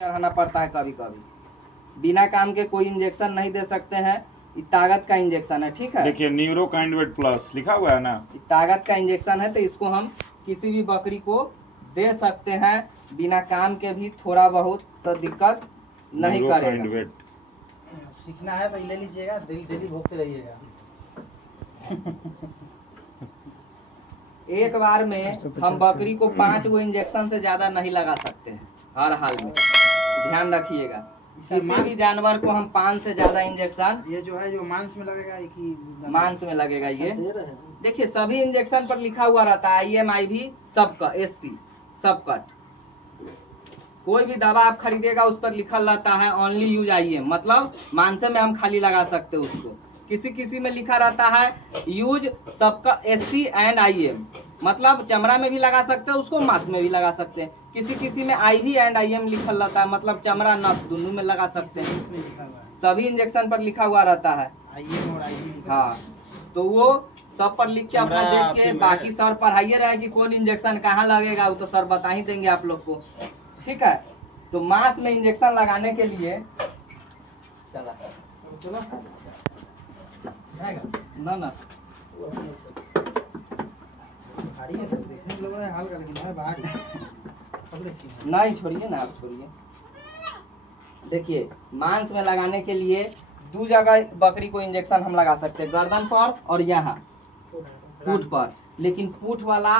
रहना पड़ता है कभी कभी। बिना काम के कोई इंजेक्शन नहीं दे सकते हैं। ये ताकत का इंजेक्शन है, ठीक है। देखिए न्यूरोकाइंडवेट प्लस लिखा हुआ है ना, ये ताकत का इंजेक्शन है, तो इसको हम किसी भी बकरी को दे सकते हैं बिना काम के भी। थोड़ा बहुत तो दिक्कत नहीं करेगा। सीखना है तो ले लीजिएगा, डेली भोगते रहिएगा। एक बार में हम बकरी को 5 गो इंजेक्शन से ज्यादा नहीं लगा सकते हैं हर हाल में, ध्यान रखिएगा। किसी भी जानवर को हम 5 से ज्यादा इंजेक्शन, ये जो है जो मांस में लगेगा कि मांस में लगेगा, ये देखिए सभी इंजेक्शन पर लिखा हुआ रहता है IMIV सबका, SC सब कट। कोई भी दवा आप खरीदेगा उस पर लिखल रहता है ओनली यूज IM, मतलब मांसे में हम खाली लगा सकते हैं उसको। किसी किसी में लिखा रहता है यूज सबका SC एंड IM, मतलब चमड़ा में भी लगा सकते हैं उसको, मांस में भी लगा सकते हैं। किसी किसी में IV एंड IM लिखल रहता है, मतलब चमड़ा नस दोनों में लगा सकते हैं। सभी इंजेक्शन पर लिखा हुआ रहता है IM और IV। हाँ, तो वो सब पर लिख के अपना देख के बाकी सर पढ़ाइए रहे कि कौन इंजेक्शन कहाँ लगेगा, वो तो सर बता ही देंगे आप लोग को, ठीक है। तो मांस में इंजेक्शन लगाने के लिए चला ना ना भारी है सर, देखने में लग रहा है हल्का लेकिन है भारी। नहीं छोड़िए ना, आप छोड़िए। देखिए मांस में लगाने के लिए 2 जगह बकरी को इंजेक्शन हम लगा सकते हैं, गर्दन पर और यहाँ पूठ पर। लेकिन पूठ वाला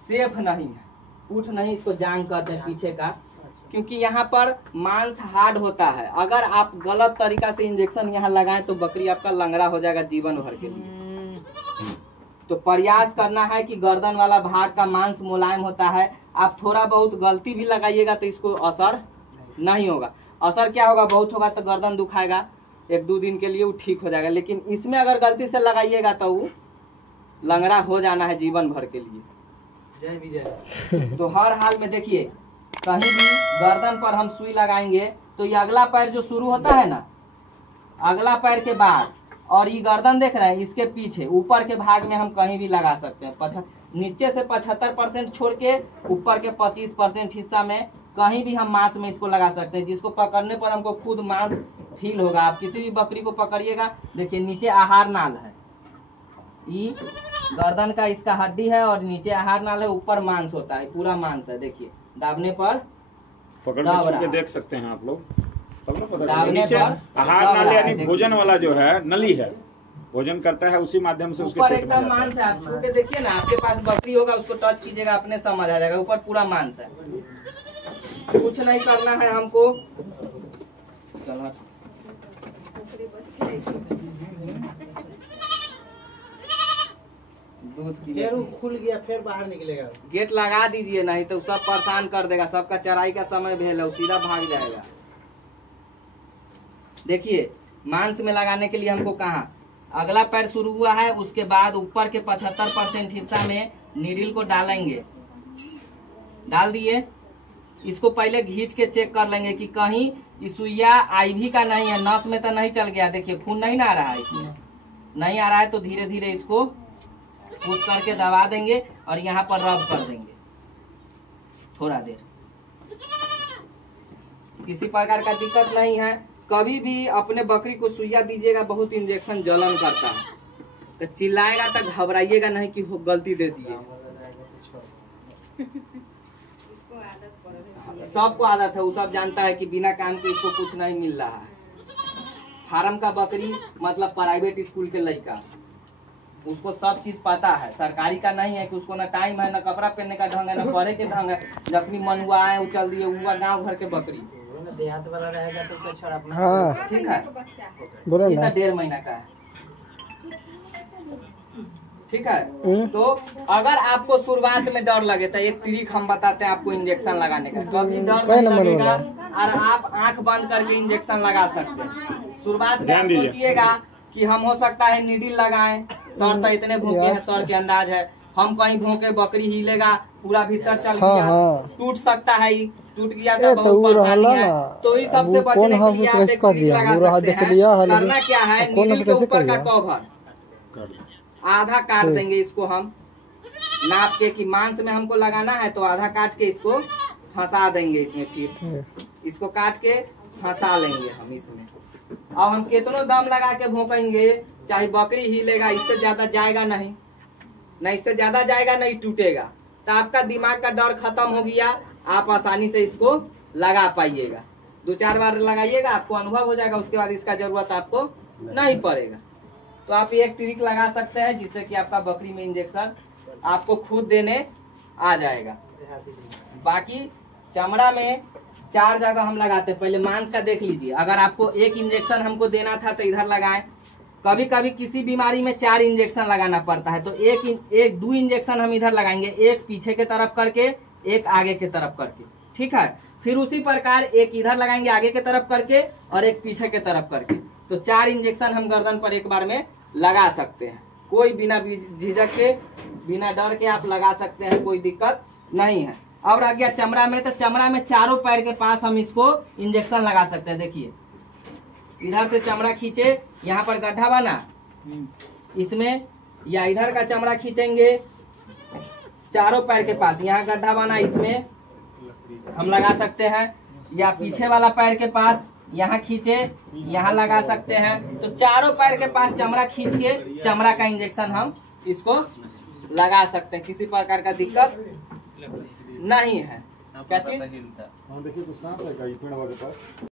सेफ नहीं है, पूठ नहीं, इसको जांग कहते हैं पीछे का, क्योंकि यहाँ पर मांस हार्ड होता है। अगर आप गलत तरीका से इंजेक्शन यहाँ लगाएं तो बकरी आपका लंगड़ा हो जाएगा जीवन भर के लिए। तो प्रयास करना है कि गर्दन वाला भाग का मांस मुलायम होता है। आप थोड़ा बहुत गलती भी लगाइएगा तो इसको असर नहीं होगा। असर क्या होगा, बहुत होगा तो गर्दन दुखाएगा, 1-2 दिन के लिए वो ठीक हो जाएगा। लेकिन इसमें अगर गलती से लगाइएगा तो वो लंगड़ा हो जाना है जीवन भर के लिए। जय विजय। तो हर हाल में देखिए, कहीं भी गर्दन पर हम सुई लगाएंगे तो ये अगला पैर जो शुरू होता है ना, अगला पैर के बाद, और ये गर्दन देख रहे हैं, इसके पीछे ऊपर के भाग में हम कहीं भी लगा सकते हैं। नीचे से 75% छोड़ के ऊपर के 25% हिस्सा में कहीं भी हम मांस में इसको लगा सकते हैं, जिसको पकड़ने पर हमको खुद मांस फील होगा। आप किसी भी बकरी को पकड़िएगा, देखिए नीचे आहार नाल है, ये गर्दन का इसका हड्डी है और नीचे आहार नाल है, ऊपर मांस होता है, पूरा मांस है। देखिए दाबने पर पकड़ के छू के देख सकते हैं आप लोग, तब ना पता दाबने नीचे पर आहार नाली यानी भोजन वाला जो है नली है, भोजन करता है उसी माध्यम से उसके ऊपर पेट में एकदम जाता है। मांस है। आप छू के देखिए ना, आपके पास बकरी होगा, उसको टच कीजिएगा, अपने समझ आ जाएगा, ऊपर पूरा मांस है। कुछ नहीं करना है हमको। चलो दूध फिर वो खुल गया, फिर बाहर निकलेगा। गेट लगा दीजिए, नहीं तो सब परेशान कर देगा। सबका चराई का समय भेल है, सीधा भाग जाएगा। देखिए मांस में लगाने के लिए हमको कहा अगला पैर शुरू हुआ है, उसके बाद ऊपर के 75% हिस्सा में नीडल को डालेंगे। डाल दिए, इसको पहले घींच के चेक कर लेंगे कि कहीं सुइया IV का नहीं है, नस में तो नहीं चल गया। देखिए खून नहीं ना आ रहा है, इसमें नहीं आ रहा है तो धीरे धीरे इसको पुश करके दबा देंगे और यहाँ पर रब कर देंगे थोड़ा देर। किसी प्रकार का दिक्कत नहीं है। कभी भी अपने बकरी को सुइया दीजिएगा, बहुत इंजेक्शन जलन करता है, तो चिल्लाएगा तो घबराइएगा नहीं कि गलती दे दिए। सबको आदत है, वो सब जानता है कि बिना काम के इसको कुछ नहीं मिल रहा है। फार्म का बकरी मतलब प्राइवेट स्कूल के लड़का, उसको सब चीज पता है। सरकारी का नहीं है कि उसको ना टाइम है, ना कपड़ा पहनने का ढंग है, ना पढ़े के ढंग है। जखनी मन हुआ है उछल दिए, हुआ गाँव घर के बकरी। देहात वाला रहेगा तो छोड़ अपना। हाँ ठीक है, बोलो ना। 1.5 महीना का है, ठीक है। तो अगर आपको शुरुआत में डर लगे तो एक ट्रिक हम बताते हैं आपको इंजेक्शन लगाने का। कभी डर नहीं लगेगा और आप आंख बंद करके इंजेक्शन लगा सकते हैं। शुरुआत में आप सोचिएगा कि हम हो सकता है नीडल लगाएं, सर तो इतने भोंके हैं, सर के अंदाज है, हम कहीं भोंके बकरी हिलेगा, पूरा भीतर चल गया, टूट सकता है, टूट गया तो बहुत परेशानी है। तो इस सबसे बचने के लिए आप एक ट्रिक लगा सकते हैं। करना क्या है, नीडल के ऊपर का कवर आधा काट देंगे। इसको हम नाप के कि मांस में हमको लगाना है तो आधा काट के इसको फंसा देंगे इसमें। फिर इसको काट के फंसा लेंगे हम इसमें। अब हम कितनों दम लगा के भोंकेंगे, चाहे बकरी हिलेगा, इससे ज्यादा जाएगा नहीं, न इससे ज्यादा जाएगा नहीं टूटेगा। तो आपका दिमाग का डर खत्म हो गया, आप आसानी से इसको लगा पाइएगा। 2-4 बार लगाइएगा, आपको अनुभव हो जाएगा, उसके बाद इसका जरूरत आपको नहीं पड़ेगा। तो आप ये एक ट्रिक लगा सकते हैं जिससे कि आपका बकरी में इंजेक्शन आपको खुद देने आ जाएगा। बाकी चमड़ा में 4 जगह हम लगाते हैं। पहले मांस का देख लीजिए, अगर आपको 1 इंजेक्शन हमको देना था तो इधर लगाएं। कभी कभी किसी बीमारी में 4 इंजेक्शन लगाना पड़ता है, तो 2 इंजेक्शन हम इधर लगाएंगे, एक पीछे के तरफ करके, एक आगे के तरफ करके, ठीक है। फिर उसी प्रकार एक इधर लगाएंगे आगे के तरफ करके और एक पीछे के तरफ करके। तो 4 इंजेक्शन हम गर्दन पर एक बार में लगा सकते हैं। कोई बिना झिझक के, बिना डर के आप लगा सकते हैं, कोई दिक्कत नहीं है। और आ गया चमड़ा में, तो चमड़ा में चारों पैर के पास हम इसको इंजेक्शन लगा सकते हैं। देखिए इधर से चमड़ा खींचे, यहाँ पर गड्ढा बना इसमें, या इधर का चमड़ा खींचेंगे चारों पैर के पास, यहाँ गड्ढा बना, इसमें हम लगा सकते हैं। या पीछे वाला पैर के पास यहाँ खींचे, यहाँ लगा सकते हैं। तो चारों पैर के पास चमड़ा खींच के चमड़ा का इंजेक्शन हम इसको लगा सकते हैं, किसी प्रकार का दिक्कत नहीं है। क्या चीज? देखिए तो सांप है क्या पेड़ के पास।